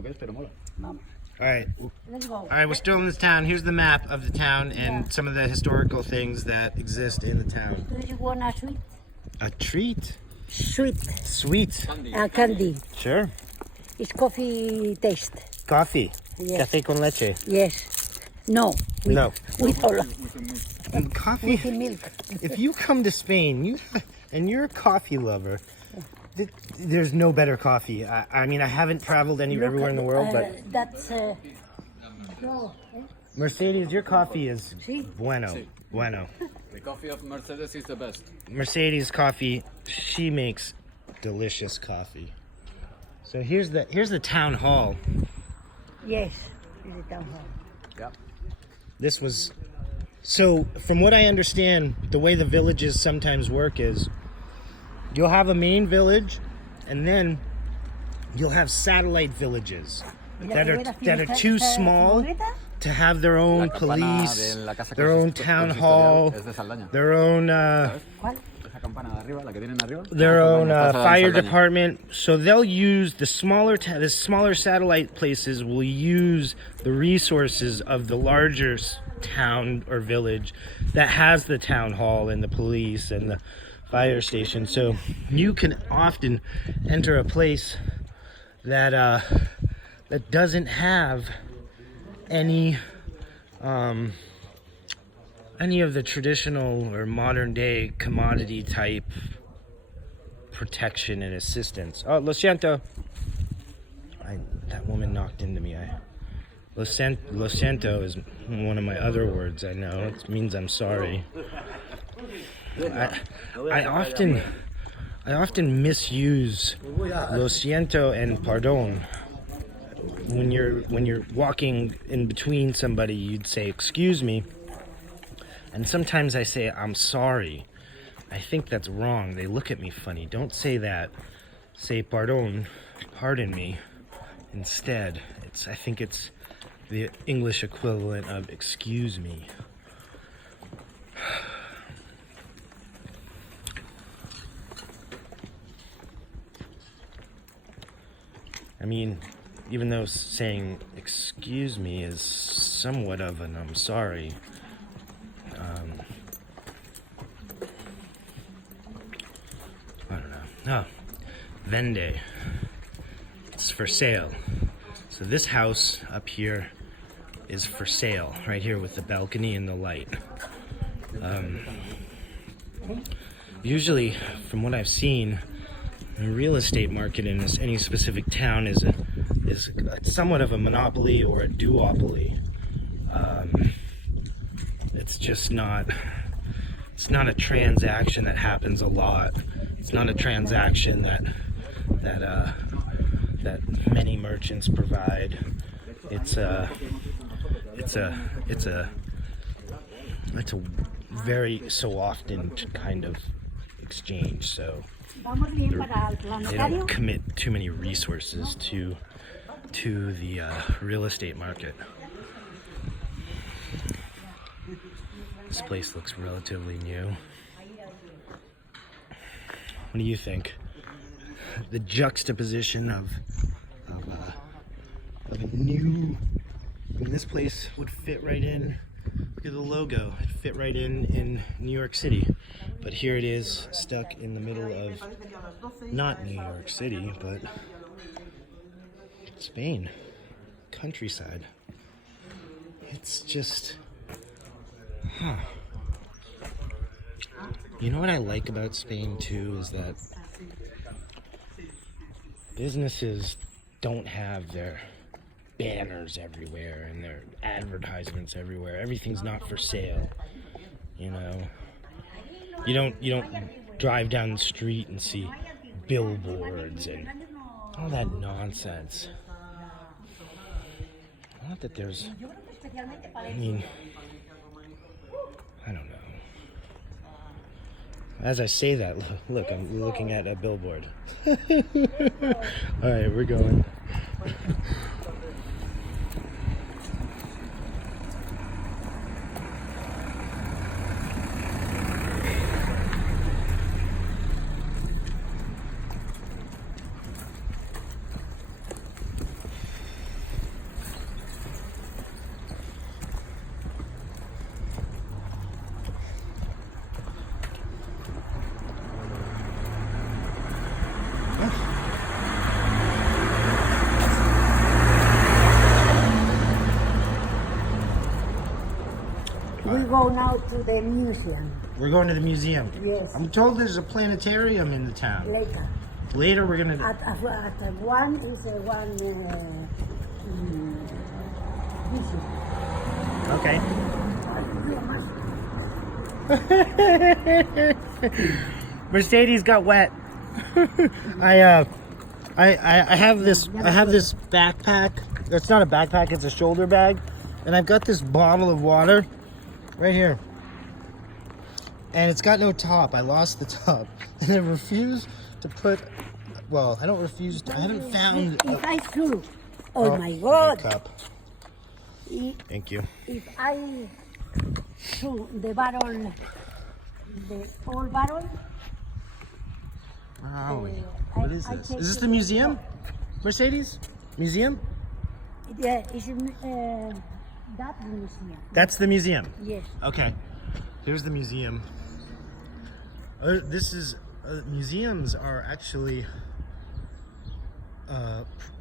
lo que es, pero mola. All right. Let's go. All right, we're still in this town. Here's the map of the town and some of the historical things that exist in the town. Do you want a sweet? A treat? Sweet. Sweet. Candy. Sure. It's coffee taste. Coffee. Yes. Café con leche. Yes. No. With, No. With all. And coffee. With milk. If you come to Spain, and you're a coffee lover, there's no better coffee. I mean, I haven't traveled everywhere in the world, but That's. No. Mercedes, your coffee is See? bueno. Bueno. The coffee of Mercedes is the best. Mercedes coffee, she makes delicious coffee. So here's the town hall. Yes. It's a town hall. Yeah. This was so from what I understand, the way the villages sometimes work is you'll have a main village and then you'll have satellite villages that are too small to have their own police, their own town hall, their own fire department. So they'll use the smaller satellite places will use the resources of the larger town or village that has the town hall and the police and the fire station. So you can often enter a place that that doesn't have any of the traditional or modern day commodity type protection and assistance. Oh, lo siento. That woman knocked into me. Lo siento is one of my other words. I know it means I'm sorry. I often misuse lo siento and pardon. When you're walking in between somebody, you'd say excuse me, and sometimes I say I'm sorry. I think that's wrong. They look at me funny. Don't say that. Say pardon, pardon me instead. I think it's the English equivalent of excuse me. I mean, even though saying excuse me is somewhat of an I'm sorry, I don't know. Oh, vende. It's for sale. So this house up here is for sale, right here with the balcony and the light. Usually, from what I've seen, the real estate market in any specific town is somewhat of a monopoly or a duopoly. It's just not. It's not a transaction that happens a lot. It's not a transaction that many merchants provide. It's a very so often kind of exchange. So they don't commit too many resources to the real estate market. This place looks relatively new. What do you think? The juxtaposition of a new. I mean, this place would fit right in. Look at the logo. It'd fit right in New York City. But here it is, stuck in the middle of not New York City, but Spain, countryside. It's just, You know what I like about Spain too is that businesses don't have their banners everywhere and their advertisements everywhere. Everything's not for sale. You know, you don't drive down the street and see billboards and all that nonsense. Not that there's, I mean, I don't know. As I say that, look, I'm looking at a billboard. All right, we're going. go now to the museum. We're going to the museum. Yes. I'm told there's a planetarium in the town. Later. Later we're gonna. At one is one visit. Okay. Mercedes got wet. I have this backpack. It's not a backpack, it's a shoulder bag. And I've got this bottle of water right here. And it's got no top. I lost the top. And I refuse to put, well, I don't refuse to, I haven't found If I threw, oh my God. cup. Thank you. If I threw the barrel, the old barrel, Where are we? What is this? Is this the museum? Mercedes? Museum? yeah, it's that museum. That's the museum. Yes. Okay. Here's the museum. This is museums are actually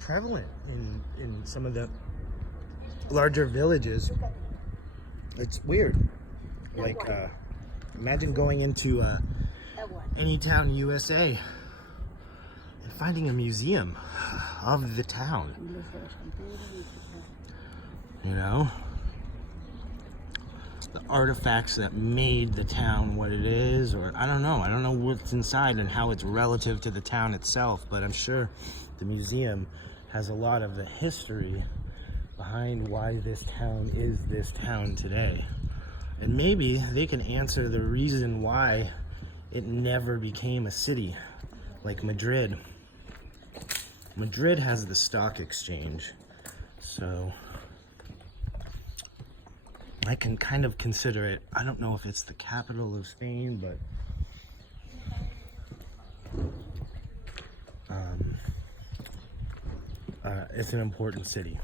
prevalent in some of the larger villages. It's weird. Like imagine going into any town in USA and finding a museum of the town. You know? The artifacts that made the town what it is, or I don't know what's inside and how it's relative to the town itself, but I'm sure the museum has a lot of the history behind why this town is this town today. And maybe they can answer the reason why it never became a city like Madrid. Madrid has the stock exchange, so I can kind of consider it, I don't know if it's the capital of Spain, but it's an important city.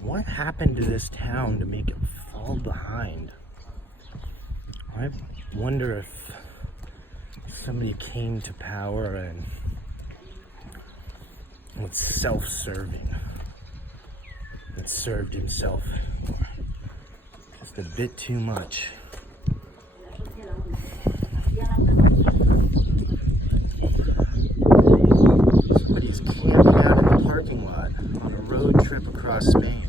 What happened to this town to make it fall behind? I wonder if somebody came to power and was self-serving. It served himself just a bit too much. Somebody's camping out in the parking lot on a road trip across Spain.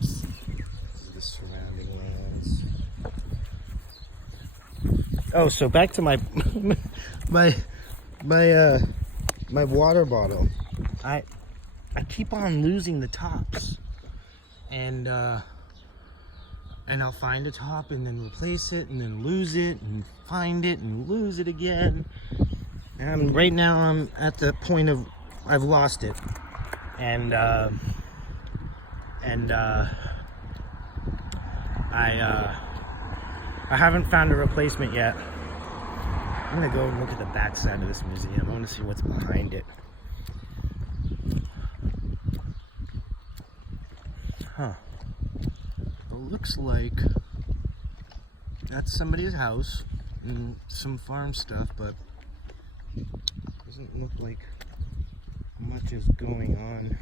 This is the surrounding lands. Oh, so back to my my water bottle. I keep on losing the tops, and I'll find a top and then replace it and then lose it and find it and lose it again. And right now I'm at the point of I've lost it, and I haven't found a replacement yet. I'm gonna go and look at the back side of this museum. I want to see what's behind it. Huh. It looks like that's somebody's house and some farm stuff, but doesn't look like much is going on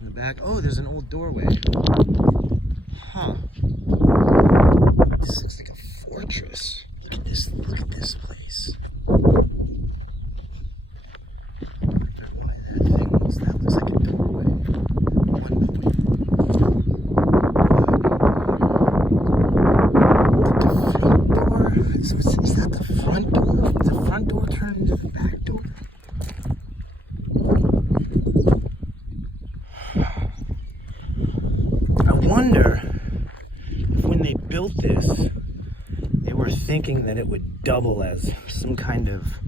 in the back. Oh, there's an old doorway. Huh. This looks like a fortress. Look at this place. I don't know why that looks like a doorway. Is that the front door? Is the front door turned into the back door? I wonder if when they built this, they were thinking that it would double as some kind of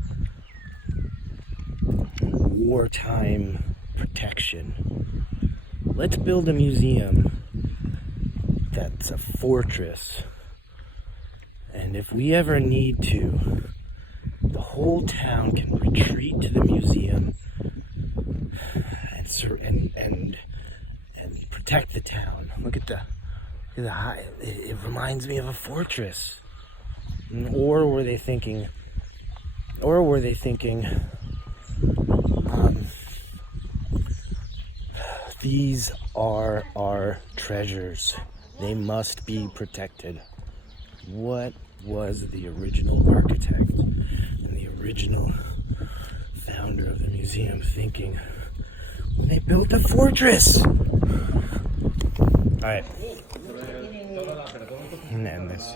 wartime protection. Let's build a museum that's a fortress. And if we ever need to, the whole town can retreat to the museum and protect the town. Look at the high. It reminds me of a fortress. Or were they thinking Or were they thinking, these are our treasures. They must be protected. What was the original architect and the original founder of the museum thinking when they built the fortress? Alright. I'm gonna end this.